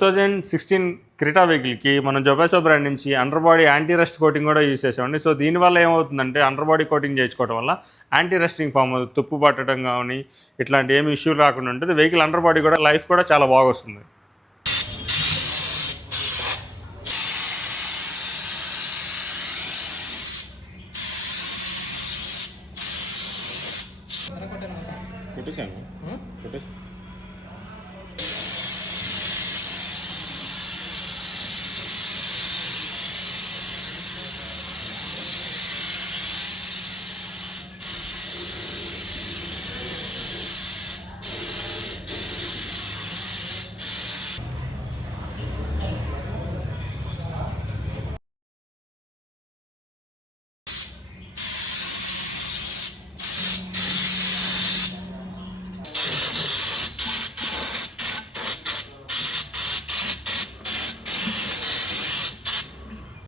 2016 Creta వెహికల్కి మనం జొబాసో brand నుంచి under body anti rust coating కూడా యూజ్ చేసామండి. సో దీనివల్ల ఏమవుతుందంటే అండర్ బాడీ కోటింగ్ చేయించుకోవడం వల్ల యాంటీ రస్టింగ్ ఫామ్ తుప్పు పట్టడం కానీ ఇట్లాంటి ఏమి ఇష్యూ రాకుండా ఉంటుంది. వెహికల్ అండర్ బాడీ కూడా లైఫ్ కూడా చాలా బాగా వస్తుంది.